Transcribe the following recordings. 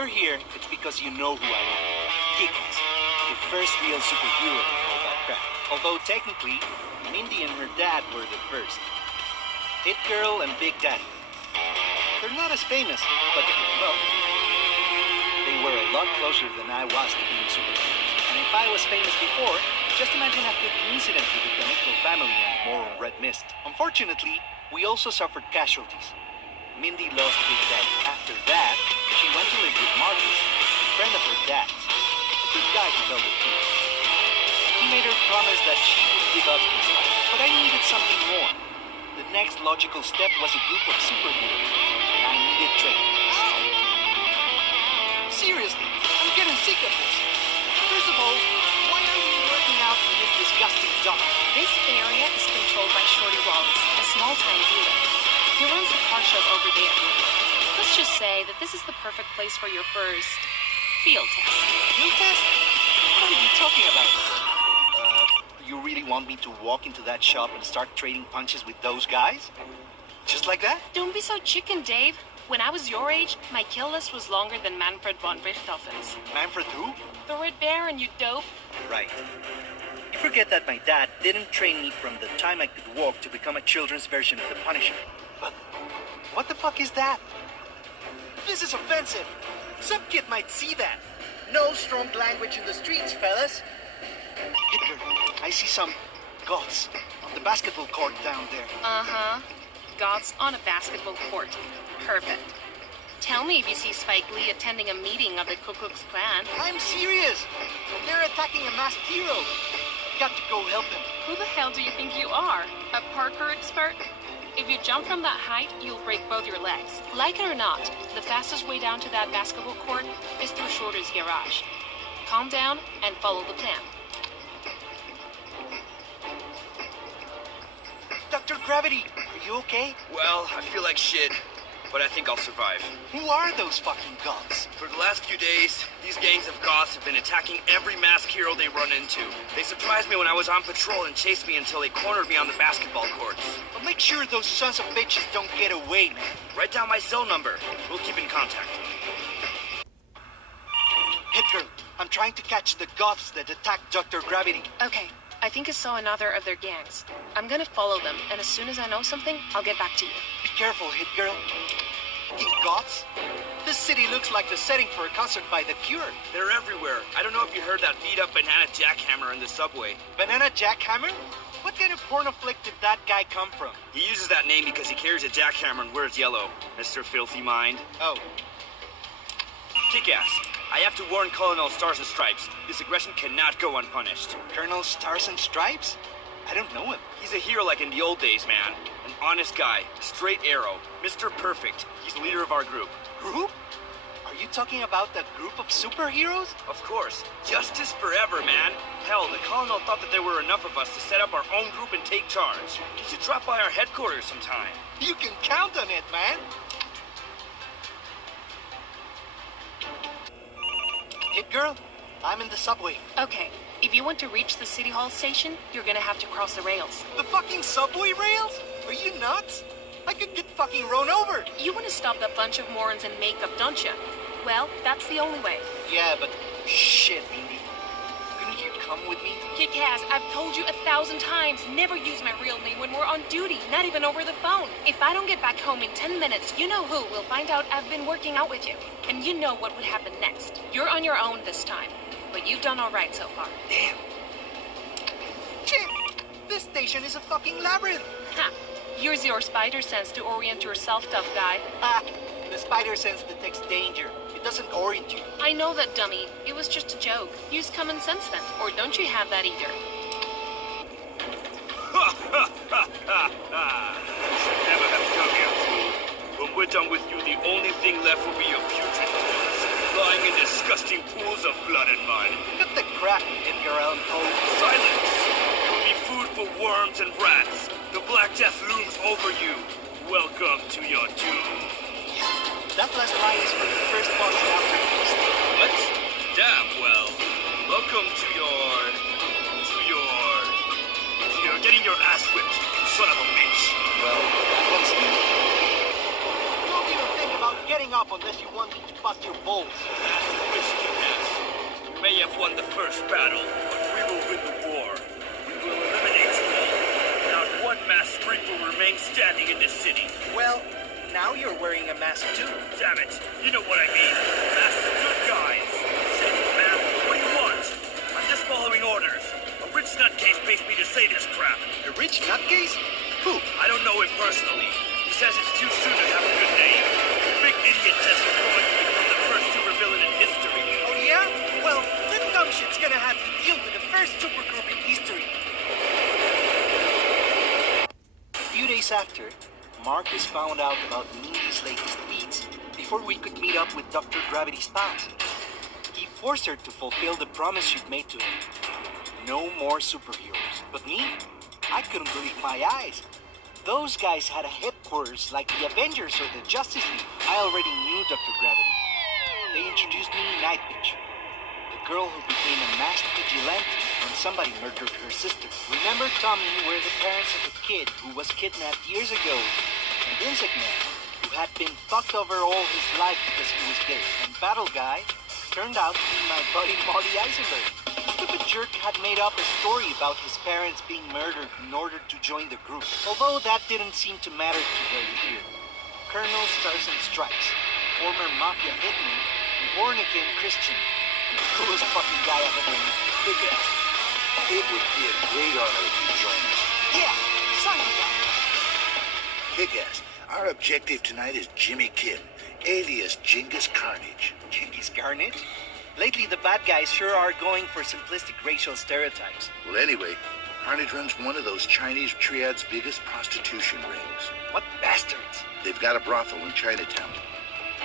you're here, it's because you know who I am. Kick-Ass, the first real superhero of all that crap. Although technically, Mindy and her dad were the first. Hit Girl and Big Daddy. They're not as famous, but, well, they were a lot closer than I was to being superheroes. And if I was famous before, just imagine after the incident with the D'Amico family and Moral Red Mist. Unfortunately, we also suffered casualties. Mindy lost Big Daddy. After that, she went to live with Marcus, a friend of her dad's. A good guy to tell the truth. He made her promise that she would give up his life, but I needed something more. The next logical step was a group of superheroes, and I needed training. Seriously, I'm getting sick of this. First of all, why are we working out in this disgusting dump? This area is controlled by Shorty Wallace, a small-time dealer. He runs the car show over there. Let's just say that this is the perfect place for your first field test. Field test? What are you talking about? You really want me to walk into that shop and start trading punches with those guys? Just like that? Don't be so chicken, Dave. When I was your age, my kill list was longer than Manfred von Richthofen's. Manfred who? The Red Baron, you dope. Right. You forget that my dad didn't train me from the time I could walk to become a children's version of the Punisher. But what the fuck is that? This is offensive. Some kid might see that. No strong language in the streets, fellas. Hitler, I see some goths on the basketball court down there. Uh-huh. Goths on a basketball court. Perfect. Tell me if you see Spike Lee attending a meeting of the Ku Klux Klan. I'm serious. They're attacking a masked hero. Got to go help him. Who the hell do you think you are? A parkour expert? If you jump from that height, you'll break both your legs. Like it or not, the fastest way down to that basketball court is through Shorter's garage. Calm down and follow the plan. Dr. Gravity, are you okay? Well, I feel like shit, but I think I'll survive. Who are those fucking goths? For the last few days, these gangs of goths have been attacking every masked hero they run into. They surprised me when I was on patrol and chased me until they cornered me on the basketball courts. But make sure those sons of bitches don't get away, man. Write down my cell number. We'll keep in contact. Hit Girl, I'm trying to catch the goths that attacked Dr. Gravity. Okay, I think I saw another of their gangs. I'm gonna follow them, and as soon as I know something, I'll get back to you. Be careful, Hit Girl. Fucking goths? This city looks like the setting for a concert by The Cure. They're everywhere. I don't know if you heard that beat-up Banana Jackhammer in the subway. Banana Jackhammer? What kind of porno flick did that guy come from? He uses that name because he carries a jackhammer and wears yellow, Mr. Filthy Mind. Oh. Kick-Ass, I have to warn Colonel Stars and Stripes. This aggression cannot go unpunished. Colonel Stars and Stripes? I don't know him. He's a hero like in the old days, man. An honest guy, straight arrow, Mr. Perfect. He's the leader of our group. Group? Are you talking about the group of superheroes? Of course. Justice forever, man. Hell, the Colonel thought that there were enough of us to set up our own group and take charge. You should drop by our headquarters sometime. You can count on it, man. Hit Girl, I'm in the subway. Okay, if you want to reach the City Hall station, you're gonna have to cross the rails. The fucking subway rails? Are you nuts? I could get fucking run over. You want to stop that bunch of morons in makeup, don't you? Well, that's the only way. Yeah, but shit, Mindy. Couldn't you come with me? Kick-Ass, I've told you 1,000 times, never use my real name when we're on duty, not even over the phone. If I don't get back home in 10 minutes, you know who will find out I've been working out with you. And you know what would happen next. You're on your own this time, but you've done all right so far. Damn. Shit! This station is a fucking labyrinth. Ha! Use your spider sense to orient yourself, tough guy. Ah, the spider sense detects danger. It doesn't orient you. I know that, dummy. It was just a joke. Use common sense then, or don't you have that either? You should never have come here, fool. When we're done with you, the only thing left will be your putrid corpse, lying in disgusting pools of blood and mud. Cut the crap, Hit Girl and Toad. Silence! You'll be food for worms and rats. The Black Death looms over you. Welcome to your doom. That last line is from the first boss after Beast. What? Damn well. Welcome to your getting your ass whipped, you son of a bitch. Well, that one's new. Don't even think about getting getting up unless you want me to bust your balls. Master Whiskey Mass. You may have won the first battle, but we will win the war. We will eliminate them all. Not one masked freak will remain standing in this city. Well, now you're wearing a mask too. Damn it, you know what I mean. Masked good guys. Say, man, what do you want? I'm just following orders. A rich nutcase pays me to say this crap. A rich nutcase? Who? I don't know him personally. He says it's too soon to have a good name. The big idiot says he's going to become the first supervillain in history. Oh yeah? Well, that dumb shit's gonna have to deal with the first supergroup in history. A few days after, Marcus found out about Mindy's latest feats before we could meet up with Dr. Gravity's pals. He forced her to fulfill the promise she'd made to him. No more superheroes. But me? I couldn't believe my eyes. Those guys had a headquarters like the Avengers or the Justice League. I already knew Dr. Gravity. They introduced me Night Witch, the girl who became a masked vigilante when somebody murdered her sister. Remember Tommy were the parents of the kid who was kidnapped years ago, and Insect Man, who had been fucked over all his life because he was gay. And Battle Guy turned out to be my buddy Marty Eisenberg. The stupid jerk had made up a story about his parents being murdered in order to join the group. Although that didn't seem to matter to Harry here. Colonel Stars and Stripes, former mafia hitman, and born-again Christian, the coolest fucking guy I've ever met. Kick-Ass, it would be a great honor if you joined us. Yeah, sign me up. Kick-Ass, our objective tonight is Jimmy Kim, alias Genghis Carnage. Genghis Carnage? Lately, the bad guys sure are going for simplistic racial stereotypes. Well, anyway, Carnage runs one of those Chinese triad's biggest prostitution rings. What bastards? They've got a brothel in Chinatown.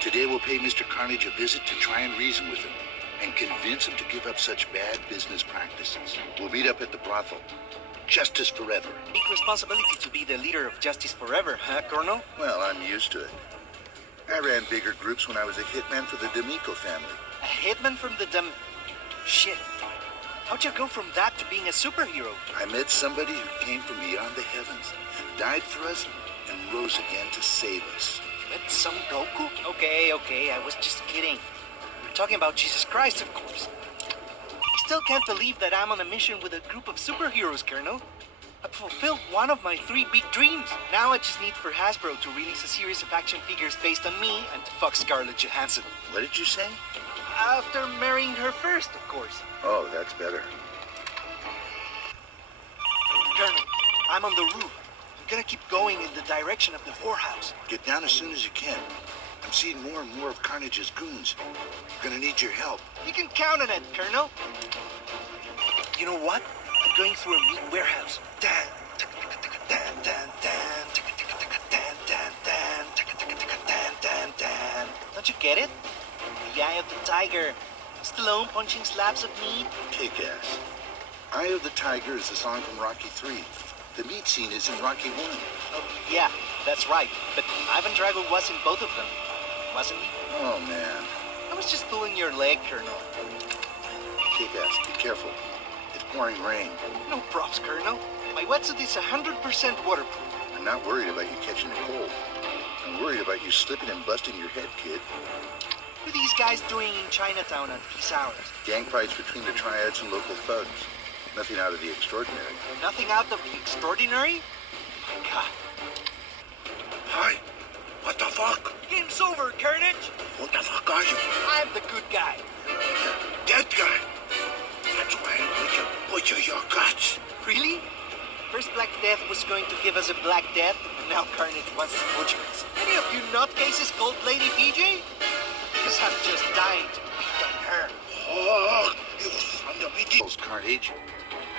Today we'll pay Mr. Carnage a visit to try and reason with him and convince him to give up such bad business practices. We'll meet up at the brothel. Justice forever. Big responsibility to be the leader of Justice Forever, huh, Colonel? Well, I'm used to it. I ran bigger groups when I was a hitman for the D'Amico family. A hitman from the Shit. How'd you go from that to being a superhero? I met somebody who came from beyond the heavens, died for us, and rose again to save us. Met some Goku? Okay, I was just kidding. We're talking about Jesus Christ, of course. I still can't believe that I'm on a mission with a group of superheroes, Colonel. I've fulfilled one of my 3 big dreams. Now I just need for Hasbro to release a series of action figures based on me and to fuck Scarlett Johansson. What did you say? After marrying her first, of course. Oh, that's better. Colonel, I'm on the roof. I'm gonna keep going in the direction of the whorehouse. Get down as soon as you can. I'm seeing more and more of Carnage's goons. We're gonna need your help. You can count on it, Colonel. You know what? I'm going through a meat warehouse. Dan, dan, dan, dan, dan, dan, dan, dan, dan, dan. Don't you get it? The Eye of the Tiger. Stallone punching slabs of meat. Kick-Ass. Eye of the Tiger is the song from Rocky 3. The meat scene is in Rocky 1. Oh, yeah, that's right. But Ivan Drago was in both of them, wasn't he? Oh, man. I was just pulling your leg, Colonel. Kick-Ass, be careful. It's pouring rain. No props, Colonel. My wetsuit is 100% waterproof. I'm not worried about you catching a cold. I'm worried about you slipping and busting your head, kid. What are these guys doing in Chinatown at peace hours? Gang fights between the triads and local thugs. Nothing out of the extraordinary. Nothing out of the extraordinary? My God. Hi. What the fuck? Game's over, Carnage. What the fuck are you? I'm the good guy. Dead guy. That's why we can butcher your guts. Really? First Black Death was going to give us a Black Death, and now Carnage wants to butcher us. Any of you nutcases called Lady PJ? Because I'm just dying to beat on her. Oh, you son of a bitch. Carnage.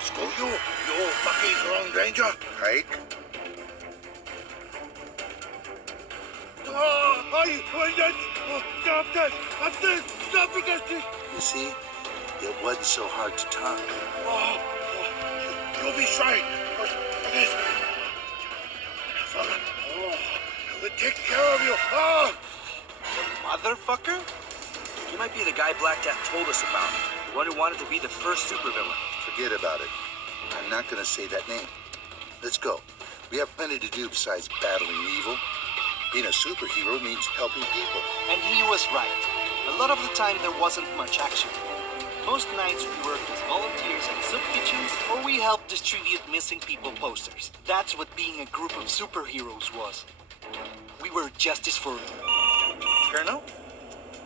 Screw you fucking Lone Ranger. Hike. You see, it wasn't so hard to talk. You'll be sorry. We'll take care of you. Motherfucker? He might be the guy Black Death told us about. The one who wanted to be the first supervillain. Forget about it. I'm not going to say that name. Let's go. We have plenty to do besides battling evil. Being a superhero means helping people. And he was right. A lot of the time there wasn't much action. Most nights we worked as volunteers at soup kitchens, or we helped distribute missing people posters. That's what being a group of superheroes was. We were justice for... Colonel?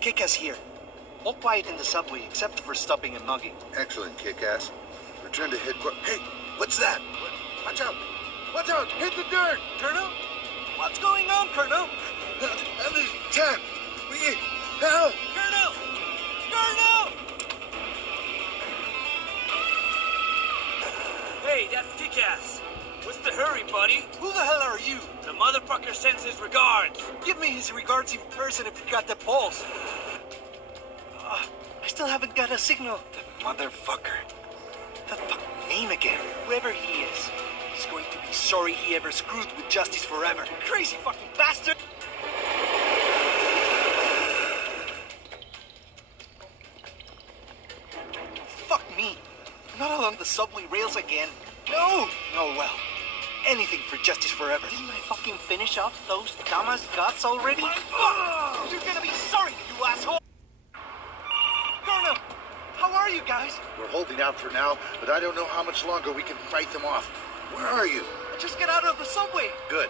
Kick-Ass here. All quiet in the subway except for stopping and mugging. Excellent, Kick-Ass. Return to headquarters. Hey, what's that? Watch out! Watch out! Hit the dirt! Colonel? What's going on, Colonel? Under attack! We need help! Colonel! Colonel! Hey, that's Kick-Ass. What's the hurry, buddy? Who the hell are you? The motherfucker sends his regards. Give me his regards in person if you got the pulse. I still haven't got a signal. The motherfucker. That fucking name again. Whoever he is, he's going to be sorry he ever screwed with Justice Forever. Crazy fucking bastard! Fuck me. Not along the subway rails again. No! Oh well. Anything for Justice Forever. Didn't I fucking finish off those dumbass guts already? You're gonna be sorry, you asshole! Colonel! How are you guys? We're holding out for now, but I don't know how much longer we can fight them off. Where are you? Just get out of the subway. Good.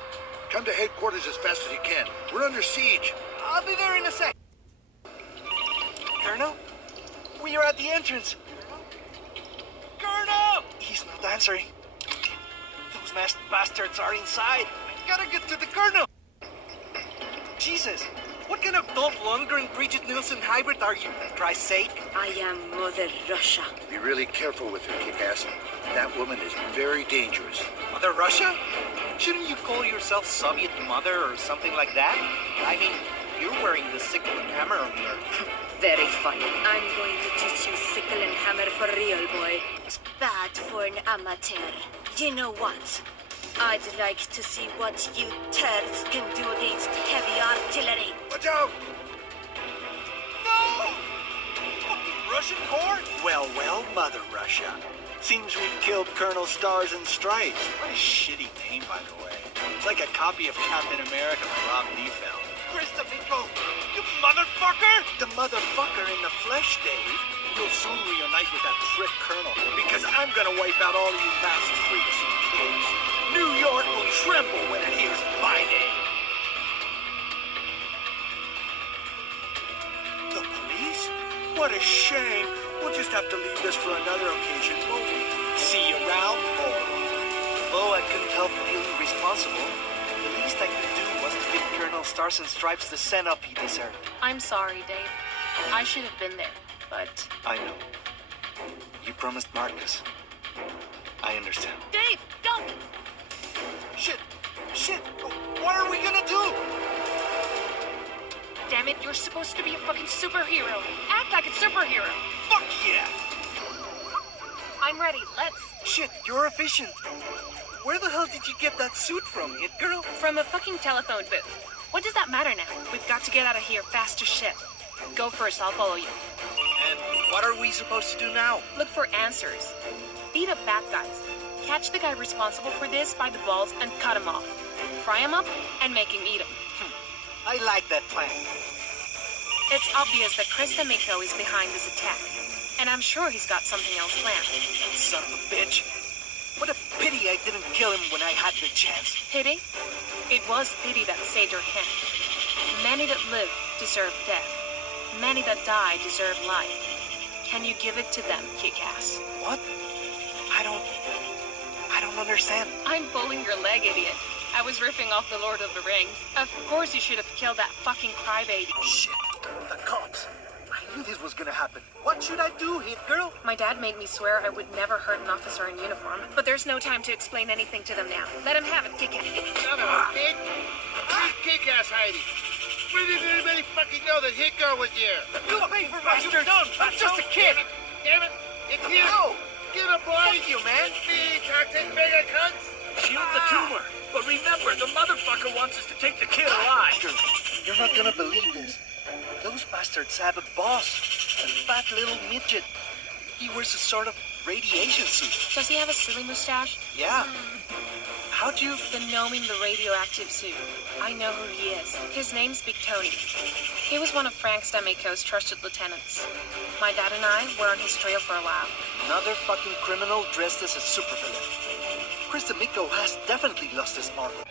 Come to headquarters as fast as you can. We're under siege. I'll be there in a sec. Colonel? We are at the entrance. Colonel! He's not answering. Those masked bastards are inside. I gotta get to the Colonel. Jesus, what kind of Dolph Lundgren, Bridget Nielsen hybrid are you, for Christ's sake? I am Mother Russia. Be really careful with her, Kick-Ass. That woman is very dangerous. Mother Russia? Shouldn't you call yourself Soviet Mother or something like that? I mean, you're wearing the sickle and hammer on your... Very funny. I'm going to teach you sickle and hammer for real, boy. Bad for an amateur. You know what? I'd like to see what you turds can do against heavy artillery. Watch out! No! Fucking Russian whore? Well, well, Mother Russia. Seems we've killed Colonel Stars and Stripes. What a shitty name, by the way. It's like a copy of Captain America by Rob Liefeld. Christopher, you motherfucker! The motherfucker in the flesh, Dave. You'll soon reunite with that prick Colonel, because I'm gonna wipe out all you mass freaks and kids. New York will tremble when it hears my name. The police? What a shame. We'll just have to leave this for another occasion, won't we? See you around, moron. Though I couldn't help feeling responsible, the least I could do was to give Colonel Stars and Stripes the send-up he deserved. I'm sorry, Dave. I should have been there, but... I know. You promised Marcus. I understand. Dave, don't! Shit! Shit! What are we gonna do? Damn it, you're supposed to be a fucking superhero. Act like a superhero. Fuck yeah! I'm ready, let's... Shit, you're efficient. Where the hell did you get that suit from, Hit Girl? From a fucking telephone booth. What does that matter now? We've got to get out of here fast as shit. Go first, I'll follow you. And what are we supposed to do now? Look for answers. Beat up bad guys. Catch the guy responsible for this by the balls and cut him off. Fry him up and make him eat him. I like that plan. It's obvious that Chris D'Amico is behind this attack. And I'm sure he's got something else planned. Son of a bitch. What a pity I didn't kill him when I had the chance. Pity? It was pity that stayed your hand. Many that live deserve death. Many that die deserve life. Can you give it to them, Kick-Ass? What? I don't understand. I'm pulling your leg, idiot. I was riffing off The Lord of the Rings. Of course you should have killed that fucking crybaby. Shit. The cops. I knew this was gonna happen. What should I do, Hit Girl? My dad made me swear I would never hurt an officer in uniform, but there's no time to explain anything to them now. Let him have it, Kick-Ass. Son of a bitch! Kick-Ass, Heidi! Where did anybody fucking know that Hit Girl was here? You paper bastard! I'm just a kid! Damn it! It's you! No! Get him, boy! Fuck you, man! Be toxic mega cunts! Shield the tumor. But remember, the motherfucker wants us to take the kid alive. You're not gonna believe this. Those bastards have a boss. A fat little midget. He wears a sort of radiation suit. Does he have a silly mustache? Yeah. How'd you... The gnome in the radioactive suit. I know who he is. His name's Big Tony. He was one of Frank D'Amico's trusted lieutenants. My dad and I were on his trail for a while. Another fucking criminal dressed as a supervillain. Chris D'Amico has definitely lost his marble.